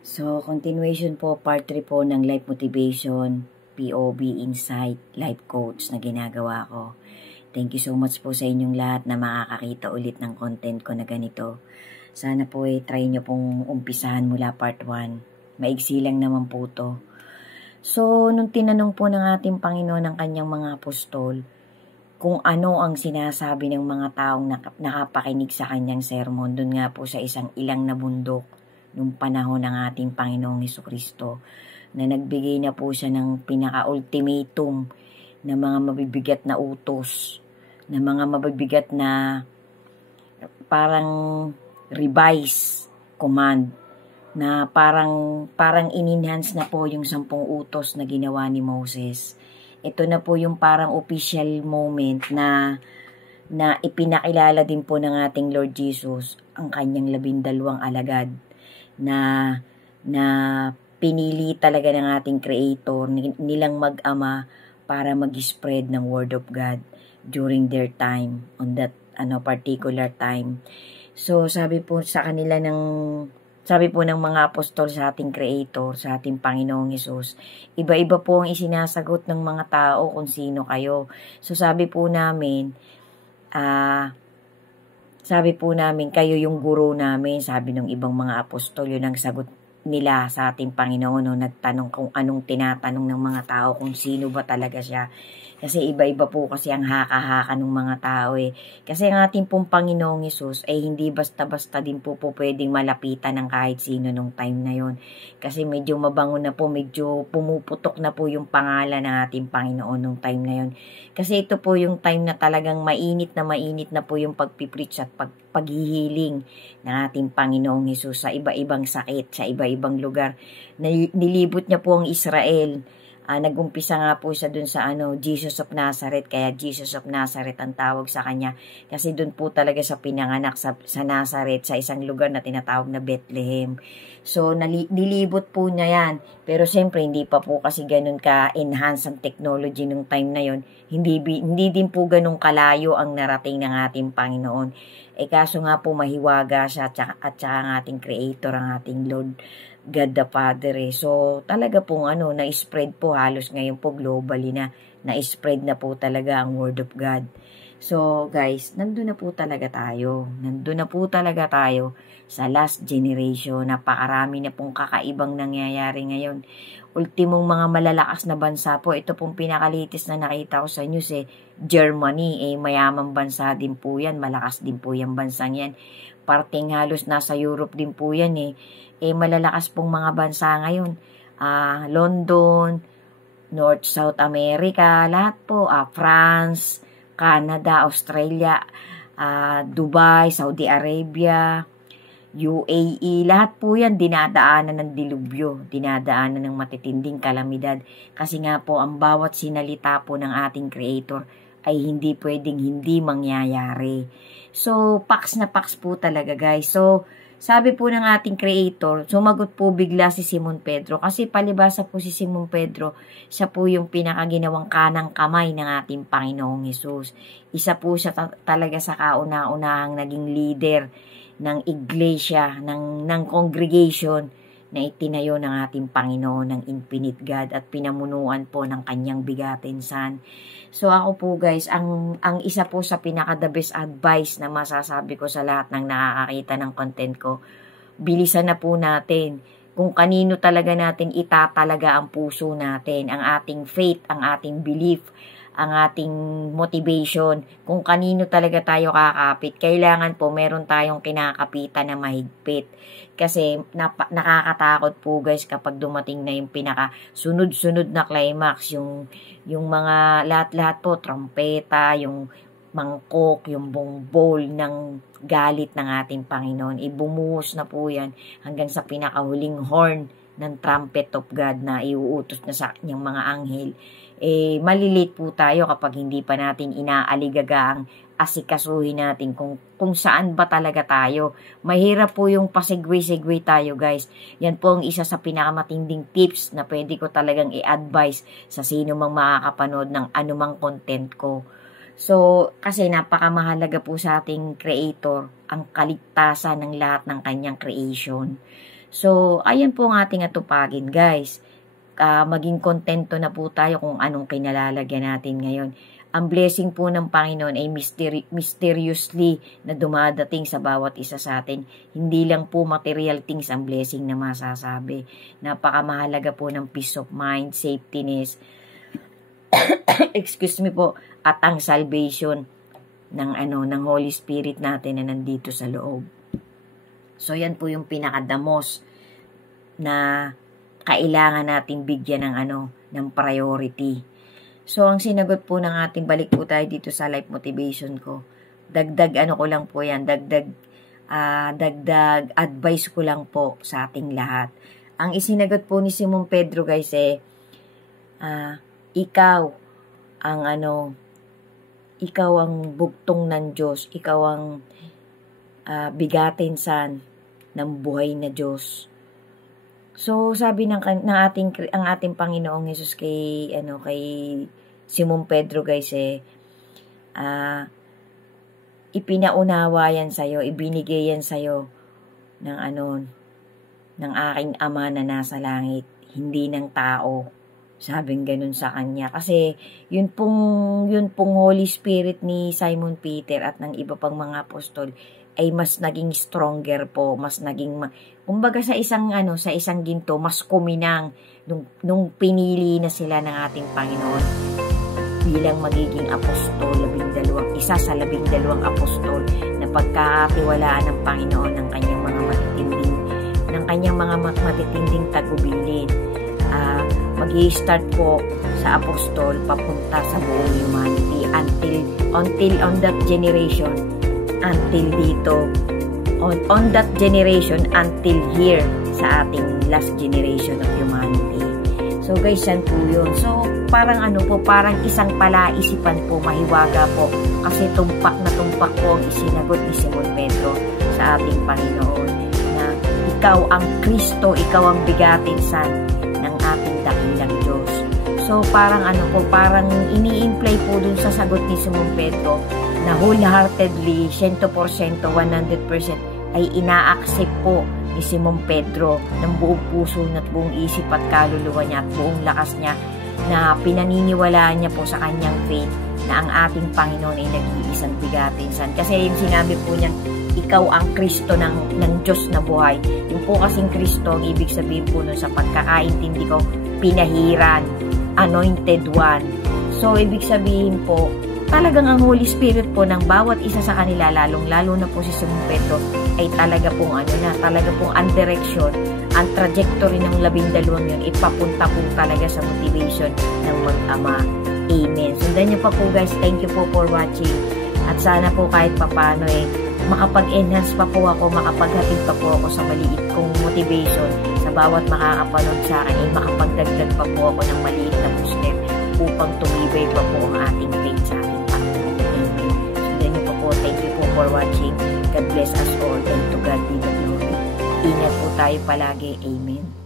So, continuation po, part 3 po ng Life Motivation, POB Insight, Life Coach na ginagawa ko. Thank you so much po sa inyong lahat na makakakita ulit ng content ko na ganito. Sana po try nyo pong umpisahan mula part 1. Maigsi lang naman po to. So, nung tinanong po ng ating Panginoon ng kanyang mga apostol, kung ano ang sinasabi ng mga taong nakapakinig sa kanyang sermon, dun nga po sa isang ilang na bundok, nung panahon ng ating Panginoong Hesukristo, na nagbigay na po siya ng pinaka-ultimatum na mga mabibigat na utos, na mga mabibigat na parang revise command, na parang in-enhance na po yung 10 utos na ginawa ni Moses. Ito na po yung parang official moment na ipinakilala din po ng ating Lord Jesus ang kanyang 12 alagad na pinili talaga ng ating Creator nilang mag-ama para mag-spread ng Word of God during their time, on that particular time. So sabi po ng mga apostol sa ating Creator, sa ating Panginoong Hesus, iba-iba po ang isinasagot ng mga tao kung sino kayo. So sabi po namin, kayo yung guro namin. Sabi ng ibang mga apostol, yun ang sagot nila sa ating Panginoon. No? Nagtanong kung anong tinatanong ng mga tao, kung sino ba talaga siya. Kasi iba-iba po kasi ang haka-haka ng mga tao eh. Kasi ang ating pong Panginoong Hesus ay hindi basta-basta din po pwedeng malapitan ng kahit sino nung time na yon. Kasi medyo mabango na po, medyo pumuputok na po yung pangalan ng ating Panginoon nung time na yon. Kasi ito po yung time na talagang mainit na po yung pagpipreach at paghihiling ng ating Panginoong Hesus sa iba-ibang sakit, sa iba-ibang lugar. Nilibot niya po ang Israel. Nag-umpisa nga po siya dun sa Jesus of Nazareth, kaya Jesus of Nazareth ang tawag sa kanya. Kasi dun po talaga sa pinanganak sa Nazareth, sa isang lugar na tinatawag na Bethlehem. So, nilibot po niya yan. Pero siyempre, hindi pa po kasi ganun ka-enhance ang technology nung time na yon. Hindi din po ganun kalayo ang narating ng ating Panginoon. Kaso nga po mahiwaga siya at saka ang ating Creator, ang ating Lord God the Father. So, talaga pong na-spread po halos ngayon po globally na-spread na po talaga ang Word of God. So, guys, nandun na po talaga tayo. Nandun na po talaga tayo sa last generation. Napakarami na pong kakaibang nangyayari ngayon. Ultimong mga malalakas na bansa po. Ito pong pinakalitis na nakita ko sa news Germany, mayamang bansa din po yan. Malakas din po yung bansang yan. Parting halos nasa Europe din po yan malalakas pong mga bansa ngayon. London, North, South America, lahat po. France, Canada, Australia, Dubai, Saudi Arabia, UAE, lahat po yan dinadaanan ng dilubyo, dinadaanan ng matitinding kalamidad. Kasi nga po, ang bawat sinalita po ng ating Creator ay hindi pwedeng hindi mangyayari. So, pax na pax po talaga, guys. So, sabi po ng ating Creator, sumagot po bigla si Simon Pedro. Kasi palibasa po si Simon Pedro, siya po yung pinakaginawang kanang kamay ng ating Panginoong Hesus. Isa po siya talaga sa kauna-unahang naging leader ng iglesia, ng congregation na itinayo ng ating Panginoon, ng Infinite God, at pinamunuan po ng kanyang bigatin Son. So ako po guys, ang isa po sa pinaka-the best advice na masasabi ko sa lahat ng nakakakita ng content ko, bilisan na po natin kung kanino talaga natin itatalaga ang puso natin, ang ating faith, ang ating belief, ang ating motivation, kung kanino talaga tayo kakapit. Kailangan po meron tayong kinakapitan na mahigpit. Kasi nakakatakot po guys kapag dumating na yung pinaka sunod-sunod na climax, yung mga lahat-lahat po, trompeta, yung mangkok, yung bowl ng galit ng ating Panginoon. Bumuhos na po yan hanggang sa pinakahuling horn ng trumpet of God na iuutos na sa kanyang mga anghel. Malilate po tayo kapag hindi pa natin inaaligaga ang asikasuhin natin kung saan ba talaga tayo. Mahirap po yung pasigway-sigway tayo guys. Yan po ang isa sa pinakamatinding tips na pwede ko talagang i-advise sa sino mang makakapanood ng anumang content ko. So, kasi napakamahalaga po sa ating Creator ang kaligtasan ng lahat ng kanyang creation. So, ayan po ang ating atupagin, guys. Maging kontento na po tayo kung anong kinalalagyan natin ngayon. Ang blessing po ng Panginoon ay mysteriously na dumadating sa bawat isa sa atin. Hindi lang po material things ang blessing na masasabi. Napakamahalaga po ng peace of mind, safetyness, excuse me po, at ang salvation ng Holy Spirit natin na nandito sa loob. So yan po yung pinakadamos na kailangan natin bigyan ng priority. So, ang sinagot po ng ating, balik po tayo dito sa life motivation ko. Dagdag ko lang po yan, dagdag advice ko lang po sa ating lahat. Ang isinagot po ni Simon Pedro, guys, ikaw ang bugtong ng Diyos, ikaw ang bigatin ng buhay na Diyos. So, sabi ang ating Panginoong Hesus kay Simon Pedro, guys, ipinaunawa yan sa'yo, ibinigay yan sa'yo ng aking Ama na nasa langit, hindi ng tao. Sabing ganun sa kanya. Kasi, yun pong Holy Spirit ni Simon Peter at ng iba pang mga apostol ay mas naging stronger po, mas naging, kumbaga sa isang ginto, mas kuminang nung pinili na sila ng ating Panginoon bilang magiging apostol, isa sa 12 apostol na pagkakatiwalaan ng Panginoon ng kanyang mga matitinding tagubilin. Mag-i-start po sa apostol papunta sa buong humanity until on that generation, until dito, on that generation until here sa ating last generation of humanity. So guys, yan po yun. So parang parang isang palaisipan po, mahiwaga po, kasi tumpak na tumpak po ang isinagot ni Simon Pedro sa ating Panginoon na ikaw ang Kristo, ikaw ang bigatin ng ating dakilang Diyos. So parang parang ini-imply po dun sa sagot ni Simon Pedro na wholeheartedly, 100%, 100% ay ina-accept po ni Simon Pedro ng buong puso at buong isip at kaluluwa niya at buong lakas niya, na pinaniniwalaan niya po sa kanyang faith na ang ating Panginoon ay nag-iisang bigatin. Kasi yung sinabi po niya, ikaw ang Kristo ng Diyos na buhay. Yung po kasing Kristo, ang ibig sabihin po nun sa pagkakaintindi ko, pinahiran, anointed one. So, ibig sabihin po, talagang ang Holy Spirit po ng bawat isa sa kanila, lalong-lalo na po si Simon Pedro, ay talaga pong ang direction, ang trajectory ng 12 yun, ipapunta po talaga sa motivation ng mag-ama. Amen. Sundan niyo pa po, guys. Thank you po for watching. At sana po kahit papano makapag-enhance pa po ako, makapaghatid pa po ako sa maliit kong motivation sa bawat makakapanood sa akin, makapagdagdag pa po ako ng maliit na booster upang tumibay pa po ang ating faith sa ating Panginoon. Amen. Sundan niyo pa po. Thank you po for watching. God bless us all and to God be the glory. Ingat po tayo palagi. Amen.